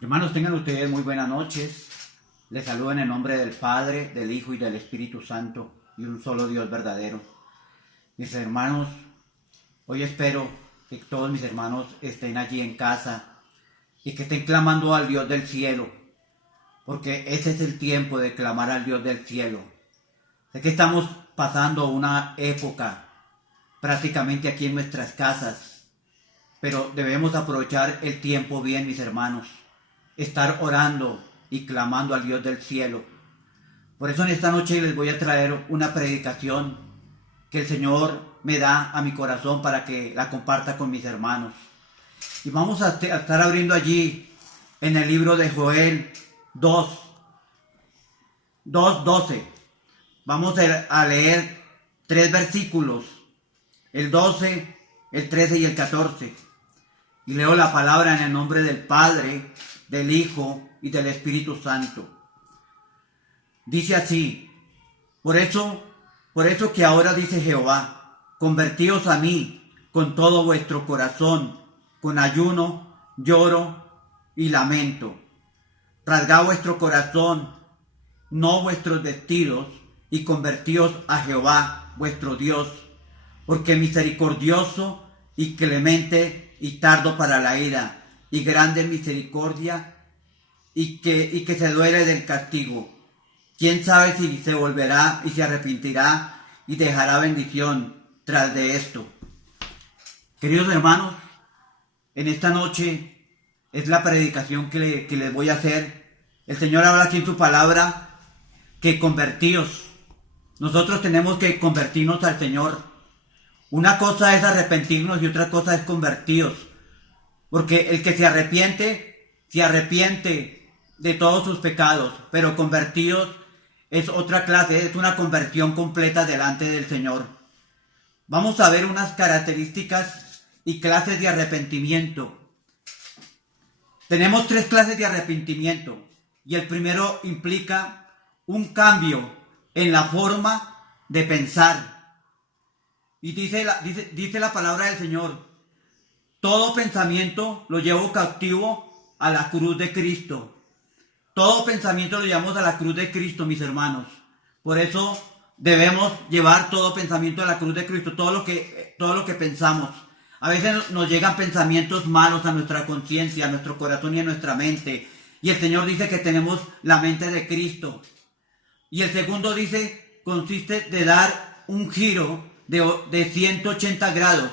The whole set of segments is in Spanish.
Hermanos, tengan ustedes muy buenas noches. Les saludo en el nombre del Padre, del Hijo y del Espíritu Santo, y un solo Dios verdadero. Mis hermanos, hoy espero que todos mis hermanos estén allí en casa y que estén clamando al Dios del cielo, porque ese es el tiempo de clamar al Dios del cielo. Sé que estamos pasando una época prácticamente aquí en nuestras casas, pero debemos aprovechar el tiempo bien, mis hermanos. Estar orando y clamando al Dios del cielo. Por eso en esta noche les voy a traer una predicación que el Señor me da a mi corazón para que la comparta con mis hermanos. Y vamos a estar abriendo allí en el libro de Joel 2:12. Vamos a leer 3 versículos, el 12, el 13 y el 14. Y leo la palabra en el nombre del Padre, del Hijo y del Espíritu Santo. Dice así: por eso que ahora dice Jehová, convertíos a mí con todo vuestro corazón, con ayuno, lloro y lamento. Rasgad vuestro corazón, no vuestros vestidos, y convertíos a Jehová vuestro Dios, porque misericordioso y clemente y tardo para la ira, y grande misericordia, y que se duele del castigo. ¿Quién sabe si se volverá y se arrepentirá y dejará bendición tras de esto? Queridos hermanos, en esta noche es la predicación que les voy a hacer. El Señor habla aquí en su palabra que convertíos. Nosotros tenemos que convertirnos al Señor. Una cosa es arrepentirnos y otra cosa es convertidos. Porque el que se arrepiente de todos sus pecados, pero convertidos es otra clase, es una conversión completa delante del Señor. Vamos a ver unas características y clases de arrepentimiento. Tenemos 3 clases de arrepentimiento, y el primero implica un cambio en la forma de pensar. Y dice la palabra del Señor: todo pensamiento lo llevo cautivo a la cruz de Cristo. Todo pensamiento lo llevamos a la cruz de Cristo, mis hermanos. Por eso debemos llevar todo pensamiento a la cruz de Cristo, todo lo que pensamos. A veces nos llegan pensamientos malos a nuestra conciencia, a nuestro corazón y a nuestra mente. Y el Señor dice que tenemos la mente de Cristo. Y el segundo consiste de dar un giro de 180 grados.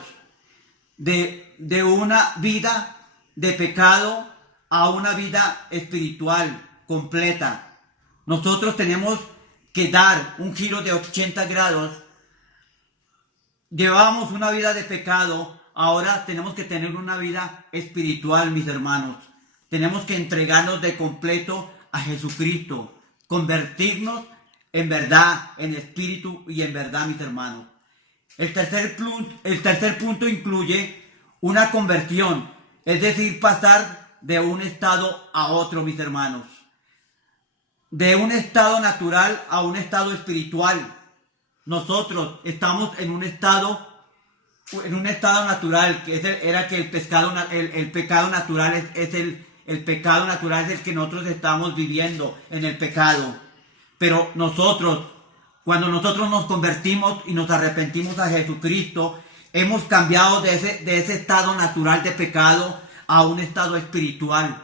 De una vida de pecado a una vida espiritual completa. Nosotros tenemos que dar un giro de 80 grados. Llevábamos una vida de pecado, ahora tenemos que tener una vida espiritual, mis hermanos. Tenemos que entregarnos de completo a Jesucristo, convertirnos en verdad, en espíritu y en verdad, mis hermanos. El tercer punto incluye una conversión, es decir, pasar de un estado a otro, mis hermanos. De un estado natural a un estado espiritual. Nosotros estamos en un estado natural, que el pecado natural el pecado natural es el que nosotros estamos viviendo en el pecado. Pero cuando nosotros nos convertimos y nos arrepentimos a Jesucristo, hemos cambiado de ese estado natural de pecado a un estado espiritual.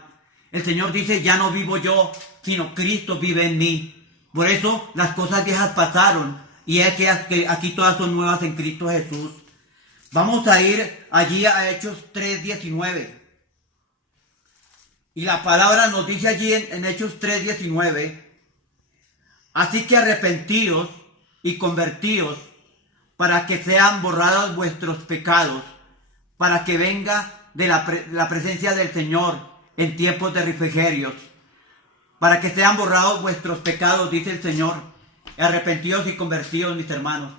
El Señor dice: ya no vivo yo, sino Cristo vive en mí. Por eso las cosas viejas pasaron, y es que aquí todas son nuevas en Cristo Jesús. Vamos a ir allí a Hechos 3:19. Y la palabra nos dice allí en Hechos 3:19: así que arrepentíos y convertíos, para que sean borrados vuestros pecados, para que venga de la presencia del Señor en tiempos de refrigerios, para que sean borrados vuestros pecados, dice el Señor. Arrepentíos y convertíos, mis hermanos.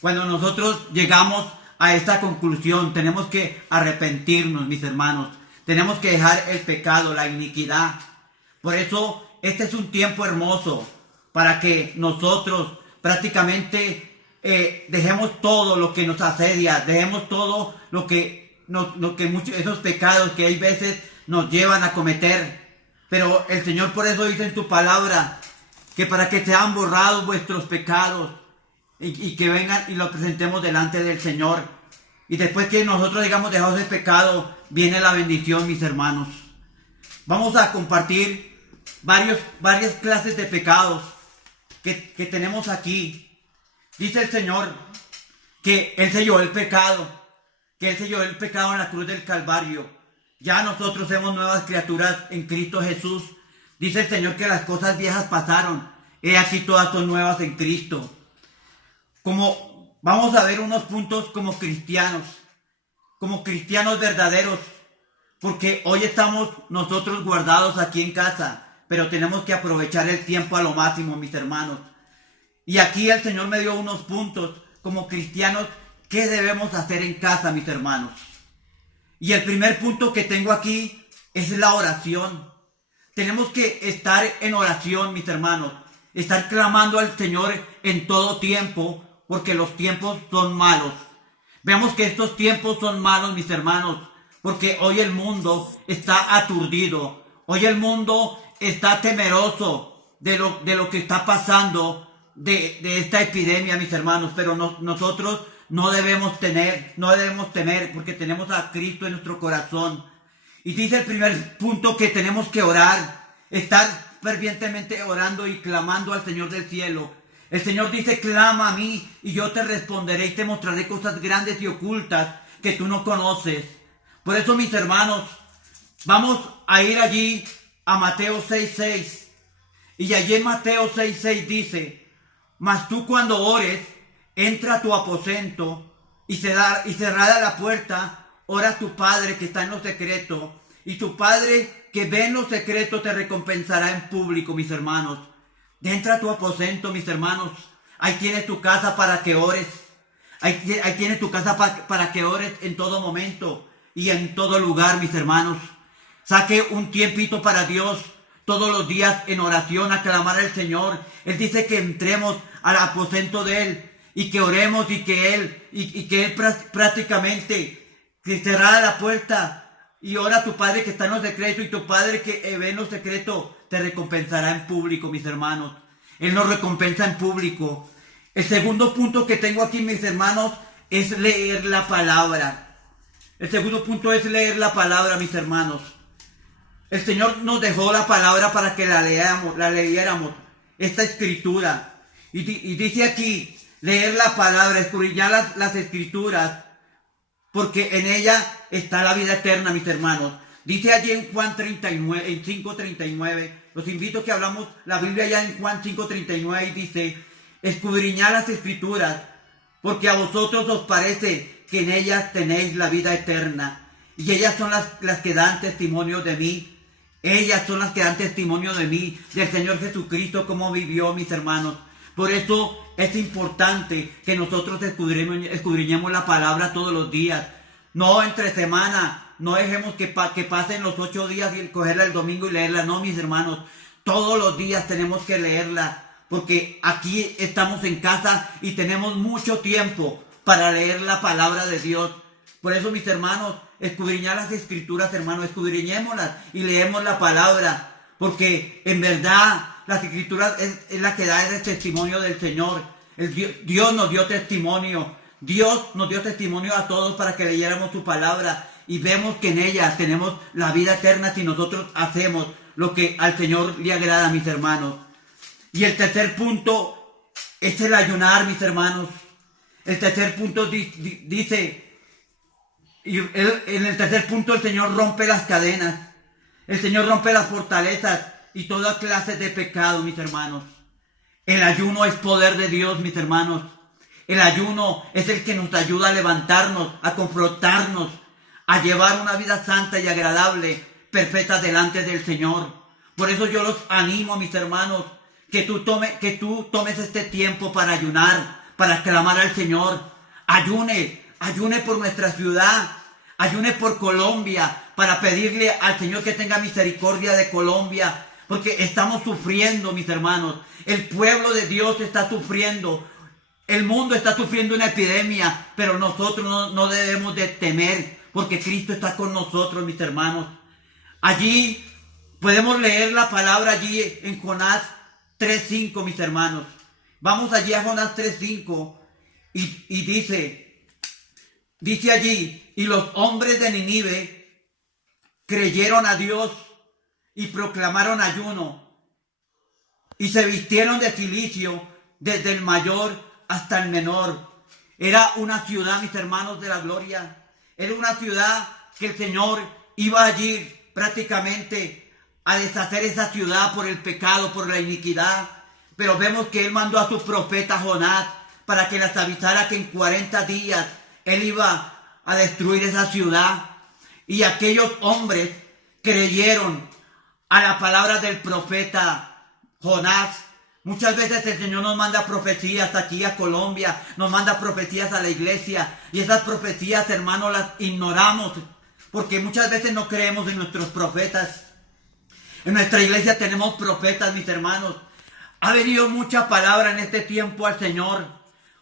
Cuando nosotros llegamos a esta conclusión, tenemos que arrepentirnos, mis hermanos. Tenemos que dejar el pecado, la iniquidad. Por eso este es un tiempo hermoso para que nosotros prácticamente dejemos todo lo que nos asedia, dejemos todo lo que muchos esos pecados que hay veces nos llevan a cometer. Pero el Señor por eso dice en su palabra que para que sean borrados vuestros pecados y que vengan y los presentemos delante del Señor. Y después que nosotros digamos dejados el pecado, viene la bendición, mis hermanos. Vamos a compartir varias clases de pecados que tenemos aquí. Dice el Señor que Él se llevó el pecado, que Él se llevó el pecado en la cruz del Calvario. Ya nosotros somos nuevas criaturas en Cristo Jesús. Dice el Señor que las cosas viejas pasaron, he aquí todas son nuevas en Cristo. Como vamos a ver unos puntos como cristianos verdaderos, porque hoy estamos nosotros guardados aquí en casa, pero tenemos que aprovechar el tiempo a lo máximo, mis hermanos. Y aquí el Señor me dio unos puntos como cristianos que debemos hacer en casa, mis hermanos. Y el primer punto que tengo aquí es la oración. Tenemos que estar en oración, mis hermanos. Estar clamando al Señor en todo tiempo, porque los tiempos son malos. Vemos que estos tiempos son malos, mis hermanos, porque hoy el mundo está aturdido. Hoy el mundo está temeroso de lo que está pasando, de esta epidemia, mis hermanos. Pero nosotros no debemos temer, porque tenemos a Cristo en nuestro corazón. Y dice el primer punto que tenemos que orar, estar fervientemente orando y clamando al Señor del cielo. El Señor dice, clama a mí y yo te responderé y te mostraré cosas grandes y ocultas que tú no conoces. Por eso, mis hermanos, vamos a ir allí a Mateo 6:6. Y allí en Mateo 6:6 dice, mas tú cuando ores, entra a tu aposento y cerrada la puerta, ora a tu Padre que está en lo secreto, y tu Padre que ve en lo secreto te recompensará en público, mis hermanos. Entra a tu aposento, mis hermanos. Ahí tienes tu casa para que ores. Ahí tienes tu casa para que ores en todo momento y en todo lugar, mis hermanos. Saque un tiempito para Dios todos los días en oración, a clamar al Señor. Él dice que entremos al aposento de Él y que oremos y que Él prácticamente que cerrara la puerta y ora a tu Padre que está en lo secreto, y tu Padre que ve en lo secreto te recompensará en público, mis hermanos. Él nos recompensa en público. El segundo punto que tengo aquí, mis hermanos, es leer la palabra. El segundo punto es leer la palabra, mis hermanos. El Señor nos dejó la palabra para que la leyéramos, esta escritura. Y dice aquí, leer la palabra, escudriñar las escrituras, porque en ella está la vida eterna, mis hermanos. Dice allí en Juan 39, en 5:39, los invito a que hablamos la Biblia ya en Juan 5:39, y dice, escudriñad las escrituras, porque a vosotros os parece que en ellas tenéis la vida eterna, y ellas son las que dan testimonio de mí. Ellas son las que dan testimonio de mí, del Señor Jesucristo, cómo vivió, mis hermanos. Por eso es importante que nosotros escudriñemos la palabra todos los días. No entre semana. No dejemos que pasen los 8 días y cogerla el domingo y leerla. No, mis hermanos. Todos los días tenemos que leerla. Porque aquí estamos en casa y tenemos mucho tiempo para leer la palabra de Dios. Por eso, mis hermanos, escudriñar las escrituras, hermanos, escudriñémoslas y leemos la palabra. Porque en verdad las escrituras es la que da el testimonio del Señor. Dios nos dio testimonio. Dios nos dio testimonio a todos para que leyéramos su palabra. Y vemos que en ella tenemos la vida eterna si nosotros hacemos lo que al Señor le agrada, mis hermanos. Y el tercer punto es el ayunar, mis hermanos. El tercer punto dice, en el tercer punto el Señor rompe las cadenas. El Señor rompe las fortalezas y toda clase de pecado, mis hermanos. El ayuno es poder de Dios, mis hermanos. El ayuno es el que nos ayuda a levantarnos, a confrontarnos, a llevar una vida santa y agradable, perfecta delante del Señor. Por eso yo los animo, mis hermanos, que tú tomes este tiempo para ayunar, para clamar al Señor. Ayune por nuestra ciudad, ayune por Colombia, para pedirle al Señor que tenga misericordia de Colombia, porque estamos sufriendo, mis hermanos. El pueblo de Dios está sufriendo. El mundo está sufriendo una epidemia, pero nosotros no debemos de temer, porque Cristo está con nosotros, mis hermanos. Allí Podemos leer la palabra allí en Jonás 3:5, mis hermanos. Vamos allí a Jonás 3:5 y dice allí, y los hombres de Nínive creyeron a Dios y proclamaron ayuno y se vistieron de cilicio desde el mayor hasta el menor. Era una ciudad, mis hermanos, de la gloria. Era una ciudad que el Señor iba allí prácticamente a deshacer esa ciudad por el pecado, por la iniquidad. Pero vemos que Él mandó a su profeta Jonás para que les avisara que en 40 días Él iba a destruir esa ciudad. Y aquellos hombres creyeron a la palabra del profeta Jonás. Muchas veces el Señor nos manda profecías aquí a Colombia, nos manda profecías a la iglesia, y esas profecías, hermanos, las ignoramos, porque muchas veces no creemos en nuestros profetas. En nuestra iglesia tenemos profetas, mis hermanos. Ha venido mucha palabra en este tiempo al Señor.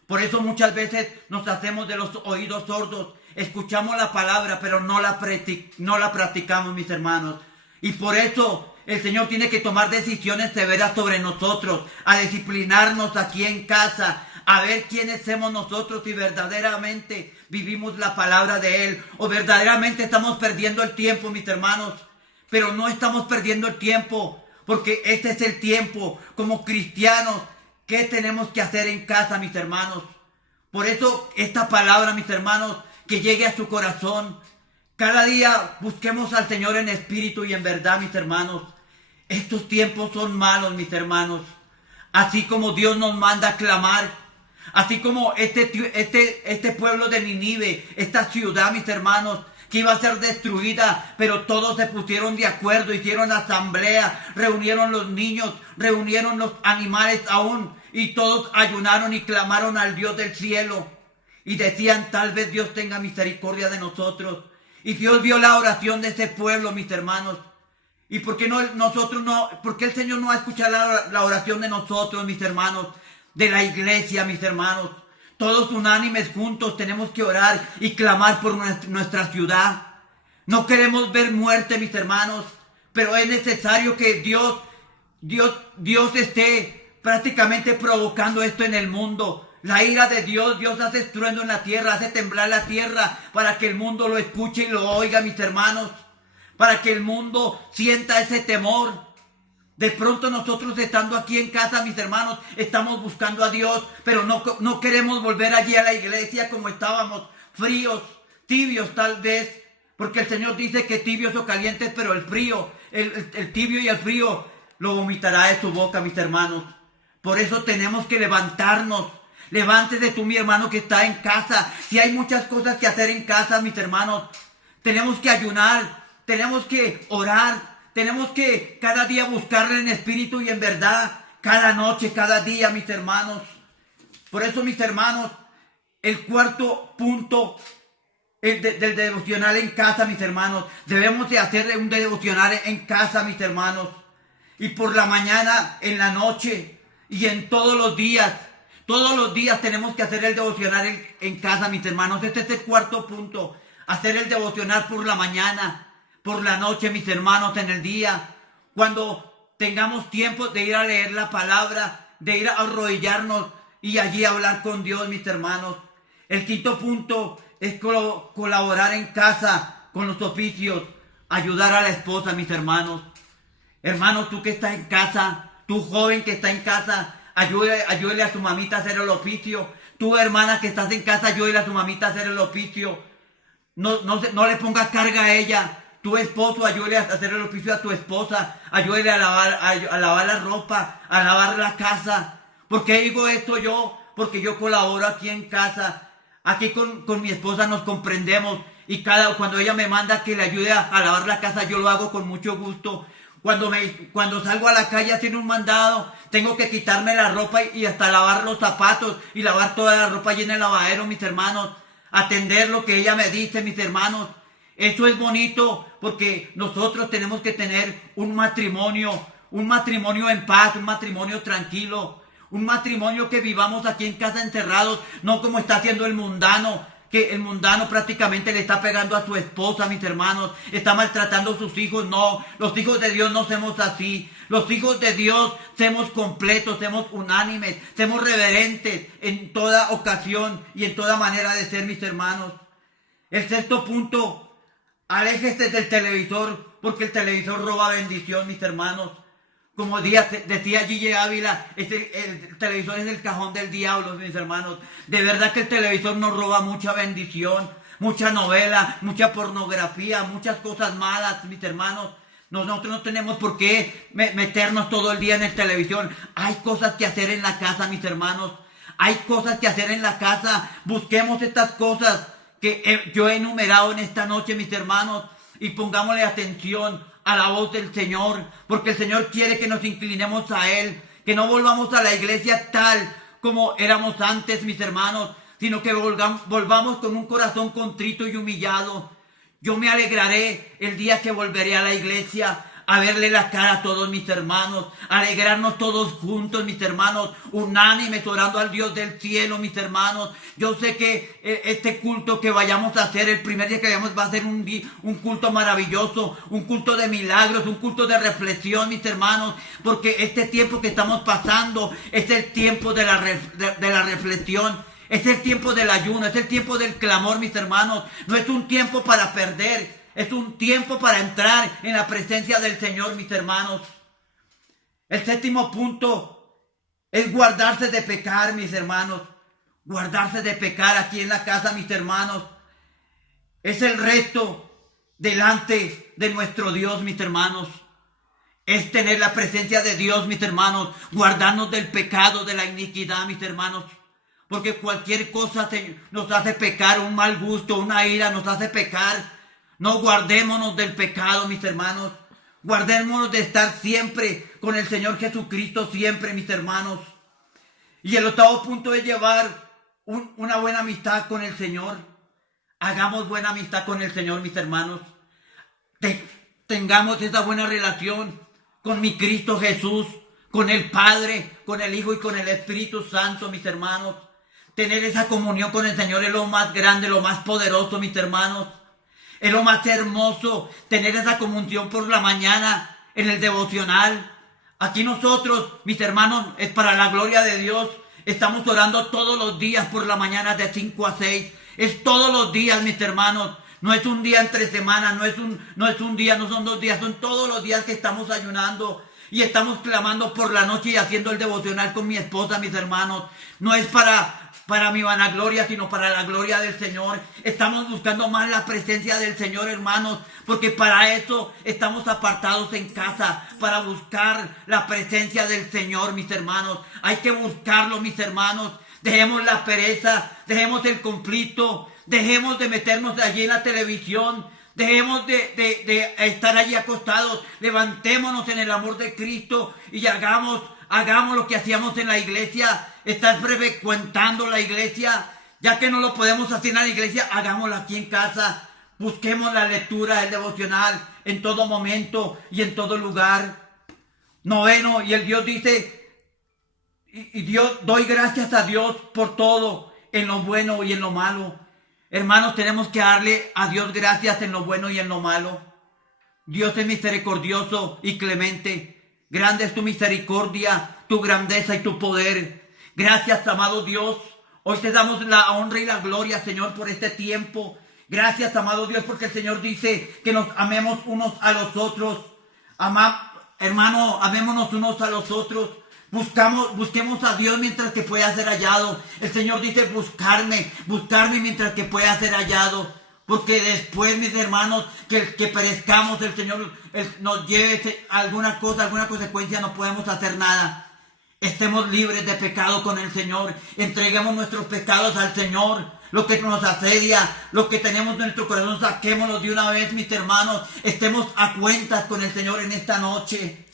Por eso muchas veces nos hacemos de los oídos sordos. Escuchamos la palabra, pero no la practicamos, mis hermanos. Y por eso el Señor tiene que tomar decisiones severas sobre nosotros, a disciplinarnos aquí en casa, a ver quiénes somos nosotros, si verdaderamente vivimos la palabra de Él, o verdaderamente estamos perdiendo el tiempo, mis hermanos. Pero no estamos perdiendo el tiempo, porque este es el tiempo como cristianos. ¿Qué tenemos que hacer en casa, mis hermanos? Por eso esta palabra, mis hermanos, que llegue a su corazón. Cada día busquemos al Señor en espíritu y en verdad, mis hermanos. Estos tiempos son malos, mis hermanos. Así como Dios nos manda a clamar, así como este pueblo de Nínive, esta ciudad, mis hermanos, que iba a ser destruida, pero todos se pusieron de acuerdo, hicieron asamblea, reunieron los niños, reunieron los animales aún, y todos ayunaron y clamaron al Dios del cielo, y decían, tal vez Dios tenga misericordia de nosotros. Y Dios vio la oración de ese pueblo, mis hermanos. ¿Y por qué por qué el Señor no ha escuchado la oración de nosotros, mis hermanos, de la iglesia, mis hermanos? Todos unánimes juntos tenemos que orar y clamar por nuestra ciudad. No queremos ver muerte, mis hermanos, pero es necesario que Dios esté prácticamente provocando esto en el mundo. La ira de Dios hace estruendo en la tierra, hace temblar la tierra para que el mundo lo escuche y lo oiga, mis hermanos. Para que el mundo sienta ese temor. De pronto nosotros estando aquí en casa, mis hermanos, estamos buscando a Dios, pero no queremos volver allí a la iglesia como estábamos, fríos, tibios tal vez, porque el Señor dice que tibios o calientes, pero el frío, el tibio y el frío lo vomitará de su boca, mis hermanos. Por eso tenemos que levantarnos. Levántese tú, mi hermano, que está en casa. Si hay muchas cosas que hacer en casa, mis hermanos, tenemos que ayunar, tenemos que orar. Tenemos que cada día buscarle en espíritu y en verdad, cada noche, cada día, mis hermanos. Por eso, mis hermanos, el cuarto punto del devocional en casa, mis hermanos. Debemos de hacer un devocional en casa, mis hermanos. Y por la mañana, en la noche y en todos los días tenemos que hacer el devocional en casa, mis hermanos. Este es el cuarto punto. Hacer el devocional por la mañana, por la noche, mis hermanos, en el día, cuando tengamos tiempo de ir a leer la palabra, de ir a arrodillarnos y allí hablar con Dios, mis hermanos. El quinto punto es colaborar en casa con los oficios, ayudar a la esposa, mis hermanos. Hermanos, tú que estás en casa, tú joven que está en casa, ayúdele a tu mamita a hacer el oficio. Tú, hermana que estás en casa, ayúdele a tu mamita a hacer el oficio. No le pongas carga a ella. Tu esposo, ayúdale a hacer el oficio a tu esposa, ayúdale a lavar la ropa, a lavar la casa. ¿Por qué digo esto yo? Porque yo colaboro aquí en casa. Aquí con mi esposa nos comprendemos y cuando ella me manda que le ayude a lavar la casa, yo lo hago con mucho gusto. Cuando salgo a la calle a hacer un mandado, tengo que quitarme la ropa y hasta lavar los zapatos y lavar toda la ropa allí en el lavadero, mis hermanos. Atender lo que ella me dice, mis hermanos. Eso es bonito porque nosotros tenemos que tener un matrimonio en paz, un matrimonio tranquilo, un matrimonio que vivamos aquí en casa encerrados, no como está haciendo el mundano, que el mundano prácticamente le está pegando a su esposa, mis hermanos, está maltratando a sus hijos. No, los hijos de Dios no somos así. Los hijos de Dios somos completos, somos unánimes, somos reverentes en toda ocasión y en toda manera de ser, mis hermanos. El sexto punto, aléjese del televisor, porque el televisor roba bendición, mis hermanos. Como decía G.G. Ávila, el televisor es el cajón del diablo, mis hermanos. De verdad que el televisor nos roba mucha bendición, mucha novela, mucha pornografía, muchas cosas malas, mis hermanos. Nosotros no tenemos por qué meternos todo el día en el televisión. Hay cosas que hacer en la casa, mis hermanos. Hay cosas que hacer en la casa. Busquemos estas cosas que yo he enumerado en esta noche, mis hermanos, y pongámosle atención a la voz del Señor, porque el Señor quiere que nos inclinemos a Él, que no volvamos a la iglesia tal como éramos antes, mis hermanos, sino que volvamos con un corazón contrito y humillado. Yo me alegraré el día que volveré a la iglesia, a verle la cara a todos mis hermanos, alegrarnos todos juntos, mis hermanos, unánimes, orando al Dios del cielo, mis hermanos. Yo sé que este culto que vayamos a hacer, el primer día que vayamos, va a ser un culto maravilloso, un culto de milagros, un culto de reflexión, mis hermanos, porque este tiempo que estamos pasando es el tiempo de la reflexión. Es el tiempo del ayuno, es el tiempo del clamor, mis hermanos. No es un tiempo para perder, es un tiempo para entrar en la presencia del Señor, mis hermanos. El séptimo punto es guardarse de pecar, mis hermanos. Guardarse de pecar aquí en la casa, mis hermanos. Es el reto delante de nuestro Dios, mis hermanos. Es tener la presencia de Dios, mis hermanos. Guardarnos del pecado, de la iniquidad, mis hermanos. Porque cualquier cosa nos hace pecar, un mal gusto, una ira nos hace pecar. No guardémonos del pecado, mis hermanos. Guardémonos de estar siempre con el Señor Jesucristo, siempre, mis hermanos. Y el octavo punto es llevar una buena amistad con el Señor. Hagamos buena amistad con el Señor, mis hermanos. Tengamos esa buena relación con mi Cristo Jesús, con el Padre, con el Hijo y con el Espíritu Santo, mis hermanos. Tener esa comunión con el Señor es lo más grande, lo más poderoso, mis hermanos. Es lo más hermoso, tener esa comunión por la mañana en el devocional. Aquí nosotros, mis hermanos, es para la gloria de Dios. Estamos orando todos los días por la mañana de 5 a 6. Es todos los días, mis hermanos. No es un día entre semana, no es un día, no son 2 días, son todos los días que estamos ayunando. Y estamos clamando por la noche y haciendo el devocional con mi esposa, mis hermanos. No es para mi vanagloria, sino para la gloria del Señor. Estamos buscando más la presencia del Señor, hermanos, porque para eso estamos apartados en casa, para buscar la presencia del Señor, mis hermanos. Hay que buscarlo, mis hermanos. Dejemos la pereza, dejemos el conflicto, dejemos de meternos allí en la televisión, dejemos de estar allí acostados. Levantémonos en el amor de Cristo y hagamos lo que hacíamos en la iglesia. Estar frecuentando la iglesia, ya que no lo podemos hacer en la iglesia, hagámoslo aquí en casa. Busquemos la lectura, el devocional en todo momento y en todo lugar. Noveno, y el Dios dice, y Dios, doy gracias a Dios por todo, en lo bueno y en lo malo. Hermanos, tenemos que darle a Dios gracias en lo bueno y en lo malo. Dios es misericordioso y clemente. Grande es tu misericordia, tu grandeza y tu poder. Gracias, amado Dios. Hoy te damos la honra y la gloria, Señor, por este tiempo. Gracias, amado Dios, porque el Señor dice que nos amemos unos a los otros. Hermano, amémonos unos a los otros. Busquemos a Dios mientras que pueda ser hallado. El Señor dice buscarme mientras que pueda ser hallado. Porque después, mis hermanos, que perezcamos, el Señor nos lleve alguna consecuencia, no podemos hacer nada. Estemos libres de pecado con el Señor. Entreguemos nuestros pecados al Señor. Lo que nos asedia, lo que tenemos en nuestro corazón, saquémoslo de una vez, mis hermanos. Estemos a cuentas con el Señor en esta noche.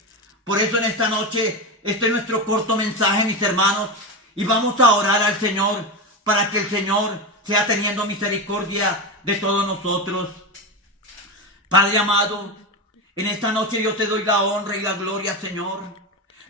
Por eso en esta noche, este es nuestro corto mensaje, mis hermanos. Y vamos a orar al Señor para que el Señor sea teniendo misericordia de todos nosotros. Padre amado, en esta noche yo te doy la honra y la gloria, Señor.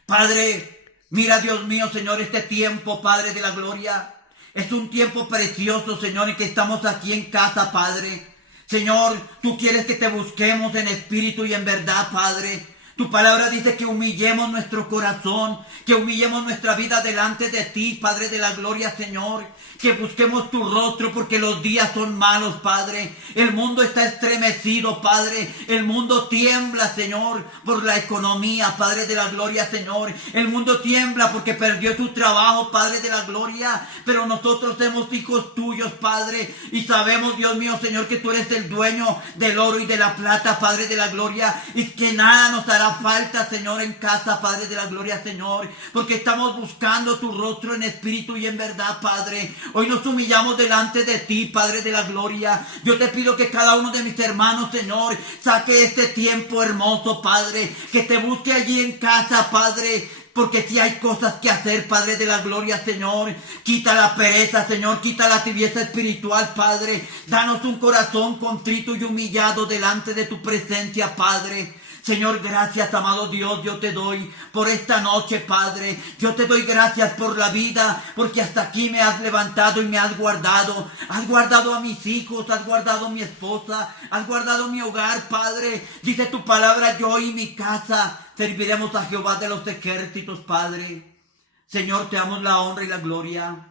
Padre, mira, Dios mío, Señor, este tiempo, Padre de la gloria. Es un tiempo precioso, Señor, en que estamos aquí en casa, Padre. Señor, tú quieres que te busquemos en espíritu y en verdad, Padre. Tu palabra dice que humillemos nuestro corazón, que humillemos nuestra vida delante de ti, Padre de la gloria, Señor. Que busquemos tu rostro porque los días son malos, Padre. El mundo está estremecido, Padre. El mundo tiembla, Señor, por la economía, Padre de la gloria, Señor. El mundo tiembla porque perdió tu trabajo, Padre de la gloria. Pero nosotros somos hijos tuyos, Padre. Y sabemos, Dios mío, Señor, que tú eres el dueño del oro y de la plata, Padre de la gloria. Y que nada nos hará falta, Señor, en casa, Padre de la gloria, Señor. Porque estamos buscando tu rostro en espíritu y en verdad, Padre. Hoy nos humillamos delante de ti, Padre de la gloria. Yo te pido que cada uno de mis hermanos, Señor, saque este tiempo hermoso, Padre. Que te busque allí en casa, Padre. Porque si hay cosas que hacer, Padre de la gloria, Señor. Quita la pereza, Señor. Quita la tibieza espiritual, Padre. Danos un corazón contrito y humillado delante de tu presencia, Padre. Señor, gracias, amado Dios, yo te doy por esta noche, Padre. Yo te doy gracias por la vida, porque hasta aquí me has levantado y me has guardado. Has guardado a mis hijos, has guardado a mi esposa, has guardado mi hogar, Padre. Dice tu palabra, yo y mi casa serviremos a Jehová de los ejércitos, Padre. Señor, te damos la honra y la gloria.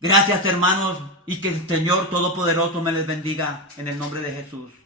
Gracias, hermanos, y que el Señor Todopoderoso me les bendiga en el nombre de Jesús.